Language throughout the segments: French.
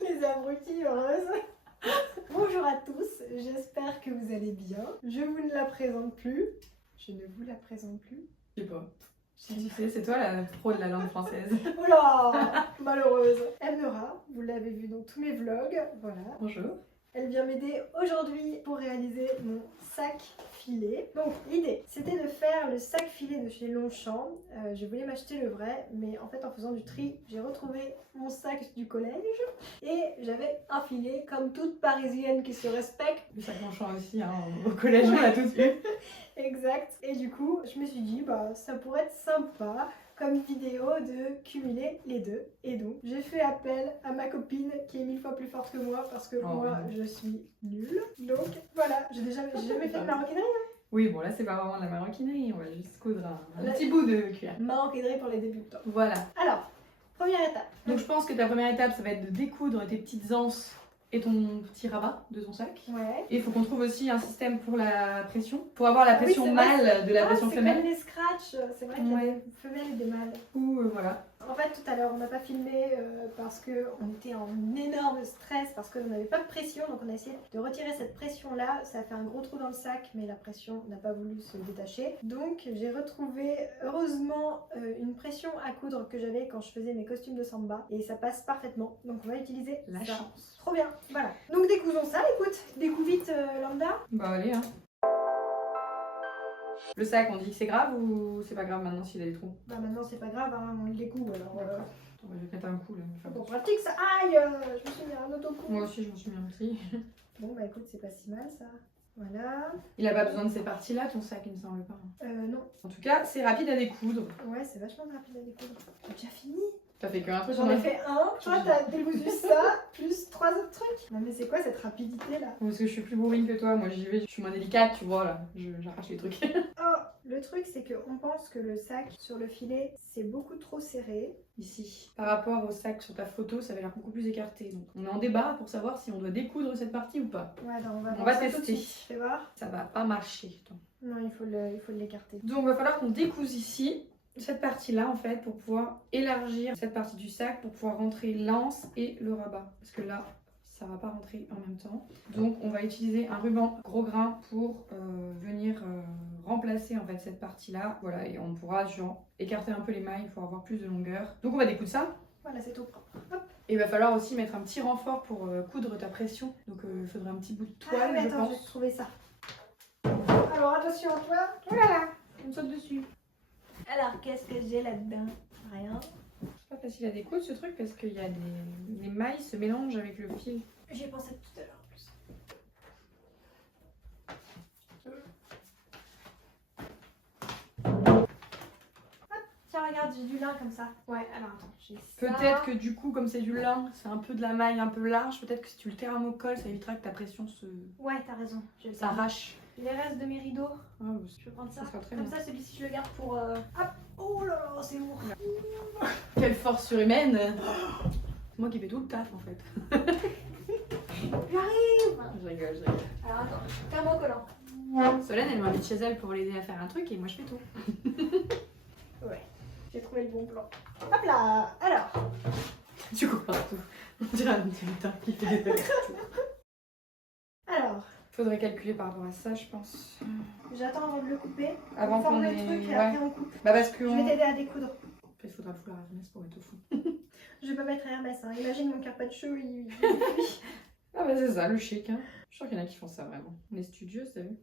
Les abrutis heureuses. Bonjour à tous, j'espère que vous allez bien. Je vous ne la présente plus. Je ne vous la présente plus. Je sais pas. Tu sais, c'est toi la pro de la langue française. Oula, malheureuse. Elnora, vous l'avez vu dans tous mes vlogs, voilà. Bonjour. Elle vient m'aider aujourd'hui pour réaliser mon sac filet. Donc l'idée, c'était de faire le sac filet de chez Longchamp. Je voulais m'acheter le vrai, mais en fait en faisant du tri, j'ai retrouvé mon sac du collège et j'avais un filet comme toute parisienne qui se respecte. Le sac Longchamp aussi, hein, au collège on l'a tous eu. Exact. Et du coup, je me suis dit, bah ça pourrait être sympa comme vidéo de cumuler les deux. Et donc, j'ai fait appel à ma copine qui est 1000 fois plus forte que moi parce que moi, je suis nulle. Donc voilà, j'ai jamais fait de maroquinerie. Oui, bon là c'est pas vraiment de la maroquinerie, on va juste coudre un petit bout de cuir. Maroquinerie pour les débutants. Voilà. Alors, première étape. Donc je pense que ta première étape ça va être de découdre tes petites anses et ton petit rabat de ton sac. Ouais. Et il faut qu'on trouve aussi un système pour la pression, pour avoir la Oui, pression c'est vrai, mâle de la pression c'est femelle. comme les scratchs, c'est vrai qu'il y a des femelles et des mâles. Ou voilà. En fait, tout à l'heure, on n'a pas filmé parce qu'on était en énorme stress, parce qu'on n'avait pas de pression. Donc, on a essayé de retirer cette pression-là. Ça a fait un gros trou dans le sac, mais la pression n'a pas voulu se détacher. Donc, j'ai retrouvé, heureusement, une pression à coudre que j'avais quand je faisais mes costumes de samba. Et ça passe parfaitement. Donc, on va utiliser La ça. chance. Trop bien, voilà. Donc, décousons ça, écoute. Découpe vite, lambda. Bah allez hein. Le sac, on dit que c'est grave ou c'est pas grave maintenant s'il a des trous? Bah, maintenant, c'est pas grave, hein, on le découpe. Alors, On va mettre un coup là. on pratique ça. Aïe, je me suis mis un autocoup. Moi aussi je m'en suis mis un petit. Bon, bah écoute, c'est pas si mal ça. Voilà. Il a pas besoin de ces parties-là, ton sac, il me semble pas. Non. En tout cas, c'est rapide à découdre. Ouais, c'est vachement rapide à découdre. J'ai déjà fini. T'as fait qu'un truc. J'en ai fait un. Toi, t'as décousu ça, plus 3 autres trucs. Non, mais c'est quoi cette rapidité là? Parce que je suis plus bourrine que toi. Moi, j'y vais, je suis moins délicate, tu vois là. J'arrache les trucs. Oh, le truc, c'est qu'on pense que le sac sur le filet, c'est beaucoup trop serré. Ici, par rapport au sac sur ta photo, ça avait l'air beaucoup plus écarté. Donc, on est en débat pour savoir si on doit découdre cette partie ou pas. Ouais, alors on va On voir va ça tester. tout de suite. Fais voir. Ça va pas marcher. Attends. Non, il faut l'écarter. Donc, il va falloir qu'on découse ici. Cette partie-là, en fait, pour pouvoir élargir cette partie du sac, pour pouvoir rentrer l'anse et le rabat. Parce que là, ça va pas rentrer en même temps. Donc, on va utiliser un ruban gros grain pour venir remplacer en fait cette partie-là. Voilà, et on pourra genre écarter un peu les mailles pour avoir plus de longueur. Donc, on va découdre ça. Voilà, c'est tout propre. Hop. Et il va falloir aussi mettre un petit renfort pour coudre ta pression. Donc, il faudrait un petit bout de toile, mais je attends, pense. j'ai trouvé ça. Alors, attention à toi. Voilà. On saute dessus. Alors, qu'est-ce que j'ai là-dedans? Rien. C'est pas facile à découdre ce truc parce qu'il y a les mailles se mélangent avec le fil. J'y ai pensé tout à l'heure en plus. Hop, tiens, regarde, j'ai du lin comme ça. Ouais, alors attends, j'ai ça. Peut-être que du coup, comme c'est du lin, c'est un peu de la maille un peu large. Peut-être que si tu le thermocolles, ça évitera que ta pression Ouais, t'as raison. Je vais s'arrache. les restes de mes rideaux. Ah, bah, Je vais prendre ça. Ça sera très Comme bien. ça, celui-ci, je le garde pour. Hop. Oh là là, c'est lourd. Quelle force surhumaine! C'est moi qui fais tout le taf en fait. J'arrive. Je rigole, je rigole. Alors attends, thermocollant. Solène, elle m'invite chez elle pour l'aider à faire un truc et moi je fais tout. Ouais, j'ai trouvé le bon plan. Hop là. Alors. Tu cours partout. On dirait un putain qui fait des trucs. Alors. Faudrait calculer par rapport à ça, je pense. J'attends avant de le couper. Avant on forme qu'on le ait- truc et ouais. après on coupe. Bah parce que. Je vais t'aider à découdre. Il faudra le foulard à Hermès pour être au fond. Je vais pas mettre Hermès, hein. Imagine mon carpaccio, il... Ah bah c'est ça, le chic. Hein. Je suis sûre qu'il y en a qui font ça vraiment. On est studieux, t'as vu?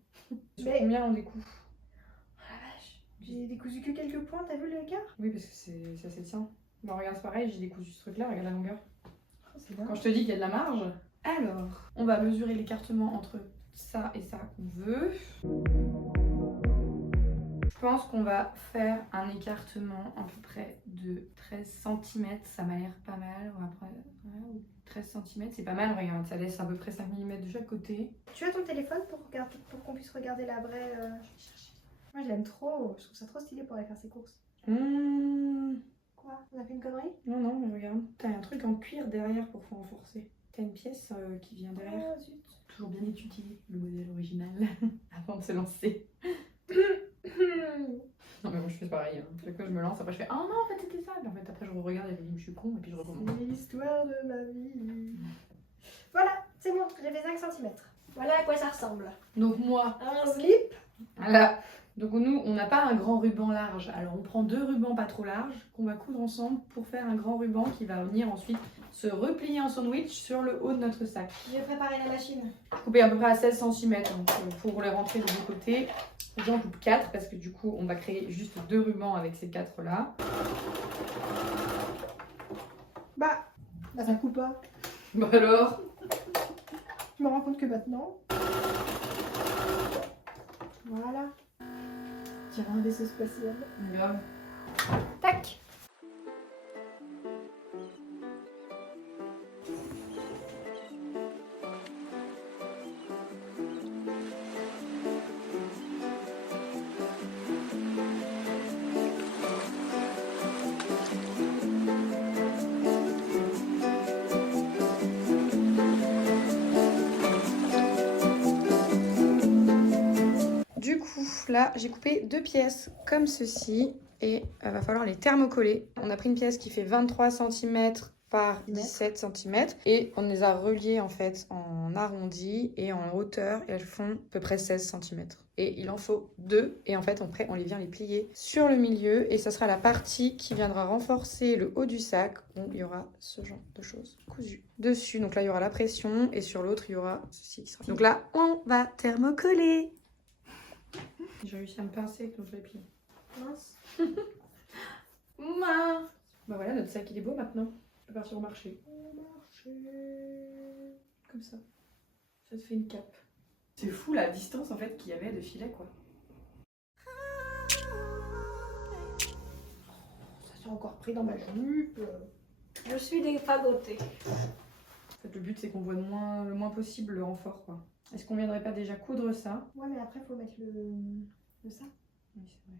Sur Mais- combien on découpe? Oh la vache. J'ai décousu que quelques points, t'as vu l'écart? Oui, parce que ça s'étient. Bon, regarde, c'est pareil, j'ai décousu ce truc-là, regarde la longueur. Oh, c'est bien. Quand je te dis qu'il y a de la marge. Alors, on va mesurer l'écartement entre ça et ça qu'on veut. Je pense qu'on va faire un écartement à peu près de 13 cm. Ça m'a l'air pas mal. Après, ouais, 13 cm, c'est pas mal. Regarde, ça laisse à peu près 5 mm de chaque côté. Tu as ton téléphone pour qu'on puisse regarder la vraie... Moi je l'aime trop, je trouve ça trop stylé pour aller faire ses courses. Quoi? On a fait une connerie? Non, non, mais regarde. T'as un truc en cuir derrière pour renforcer. T'as une pièce qui vient derrière. Oh zut. Toujours bien étudier le modèle original avant de se lancer. Non mais moi je fais pareil, hein. Chaque fois je me lance, après je fais ah non en fait c'était ça, mais en fait après je regarde et je me dis je suis con et puis je recommence. C'est l'histoire de ma vie. Voilà, c'est bon, j'ai fait 5 cm. Voilà à quoi ça ressemble. Donc moi, Un slip. voilà. Donc nous on n'a pas un grand ruban large, alors on prend 2 rubans pas trop larges qu'on va coudre ensemble pour faire un grand ruban qui va venir ensuite se replier en sandwich sur le haut de notre sac. Je vais préparer la machine. Couper à peu près à 16 cm pour les rentrer de deux côtés. J'en coupe 4 parce que du coup on va créer juste 2 rubans avec ces 4 là. Bah ça coupe pas. Bah alors. Je me rends compte que maintenant. Voilà. Je dirais un vaisseau spatial. Grave. Tac. Du coup, là, j'ai coupé 2 pièces comme ceci et va falloir les thermocoller. On a pris une pièce qui fait 23 cm par 17 cm et on les a reliées en fait en arrondi et en hauteur et elles font à peu près 16 cm. Et il en faut 2 et en fait après on les vient les plier sur le milieu et ça sera la partie qui viendra renforcer le haut du sac où il y aura ce genre de choses cousues dessus. Donc là il y aura la pression et sur l'autre il y aura ceci qui sera. Donc là on va thermocoller. J'ai réussi à me pincer donc je l'ai plié. Mince. Bah voilà, notre sac il est beau maintenant. Je peux partir au marché. Comme ça. Ça te fait une cape. C'est fou la distance en fait qu'il y avait de filet quoi. Ça s'est encore pris dans ma jupe. Je suis défagotée. En fait, le but c'est qu'on voit le moins possible le renfort quoi. Est-ce qu'on viendrait pas déjà coudre ça? Ouais, mais après, faut mettre le ça. Oui, c'est vrai.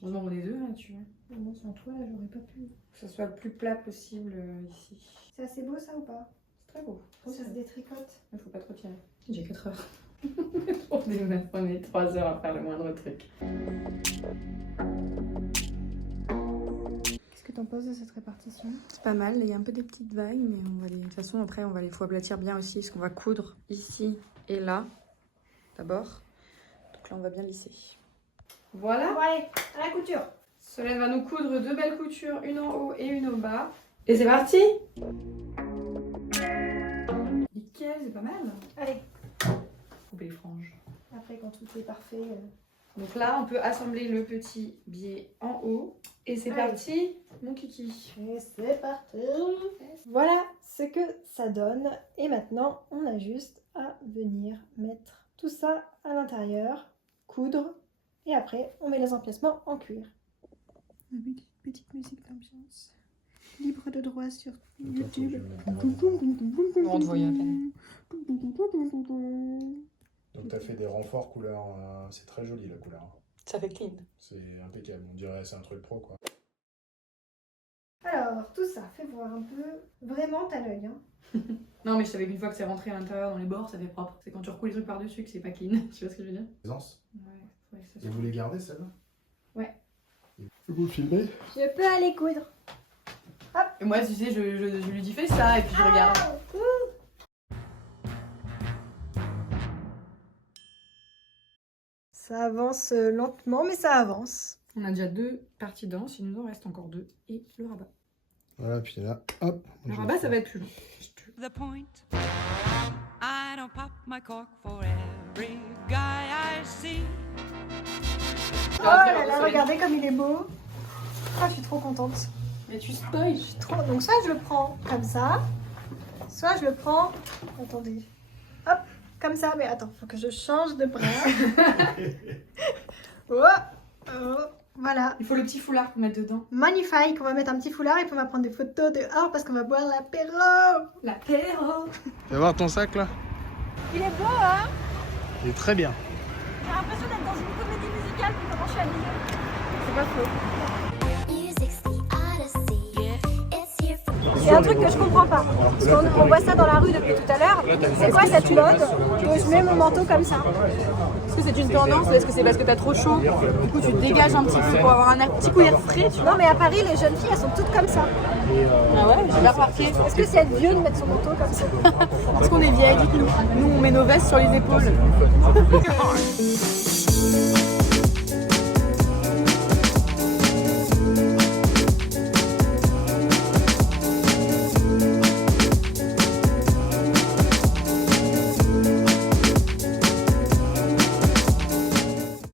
Heureusement on est 2 là, tu vois. Moi, sans toi, là, j'aurais pas pu. Que ce soit le plus plat possible ici. C'est assez beau, ça, ou pas? C'est très beau. Ça se détricote. Il faut pas trop tirer. J'ai 4 heures. On met 3 heures à faire le moindre truc. Qu'est-ce que t'en penses de cette répartition? C'est pas mal, il y a un peu des petites vagues, mais on va les... de toute façon après faut aplatir bien aussi, parce qu'on va coudre ici et là, d'abord. Donc là on va bien lisser. Voilà. Bon, allez, à la couture. Solène va nous coudre 2 belles coutures, une en haut et une au bas. Et c'est parti. Nickel, c'est pas mal. Allez, Couper les franges. après, quand tout est parfait. Donc là, on peut assembler le petit biais en haut. Et c'est Allez. parti, mon kiki. Et c'est parti. Voilà ce que ça donne. Et maintenant, on a juste à venir mettre tout ça à l'intérieur, coudre. Et après, on met les emplacements en cuir. Petite musique d'ambiance. Libre de droit sur YouTube. On te voyait à peine. Donc tu as fait des renforts couleur, c'est très joli la couleur. Ça fait clean. C'est impeccable, on dirait c'est un truc pro quoi. Alors, tout ça, fais voir un peu. Vraiment, t'as l'œil. Hein. Non, mais je savais qu'une fois que c'est rentré à l'intérieur dans les bords, ça fait propre. C'est quand tu recoules les trucs par-dessus que c'est pas clean. Tu vois ce que je veux dire? Aisance. Ouais, faudrait que ça Et soit... vous les gardez celles-là? Ouais. Vous le filmez? Je peux aller coudre. Et moi, tu sais, je lui dis fais ça et puis je regarde. Ça avance lentement, mais ça avance. On a déjà 2 parties denses, il nous en reste encore 2. Et le rabat. Voilà, puis là, hop. Le rabat, ça va être plus long. The point. I don't pop my cork for every guy I see. Oh là là, regardez comme il est beau. Ah, je suis trop contente. Mais tu spoil. Trop... Donc soit je le prends comme ça, soit je le prends... Attendez. Hop, comme ça. Mais attends, faut que je change de bras. Voilà. Il faut le petit foulard pour mettre dedans. Magnifique. On va mettre un petit foulard et puis on va prendre des photos dehors parce qu'on va boire l'apéro. L'apéro. Tu vas voir ton sac là? Il est beau, hein? Il est très bien. J'ai l'impression d'être dans une comédie musicale puis comment je suis habillée. C'est pas faux. C'est un truc que je comprends pas. Parce qu'on voit ça dans la rue depuis tout à l'heure. C'est quoi cette mode de je mets mon manteau comme ça? Est-ce que c'est une tendance ou est-ce que c'est parce que t'as trop chaud? Du coup, tu te dégages un petit peu pour avoir un petit coup d'air frais, tu vois? Non, mais à Paris, les jeunes filles, elles sont toutes comme ça. Ah ouais, j'ai pas remarqué. Est-ce que c'est être vieux de mettre son manteau comme ça? Parce qu'on est vieilles, dites-nous. Nous, on met nos vestes sur les épaules.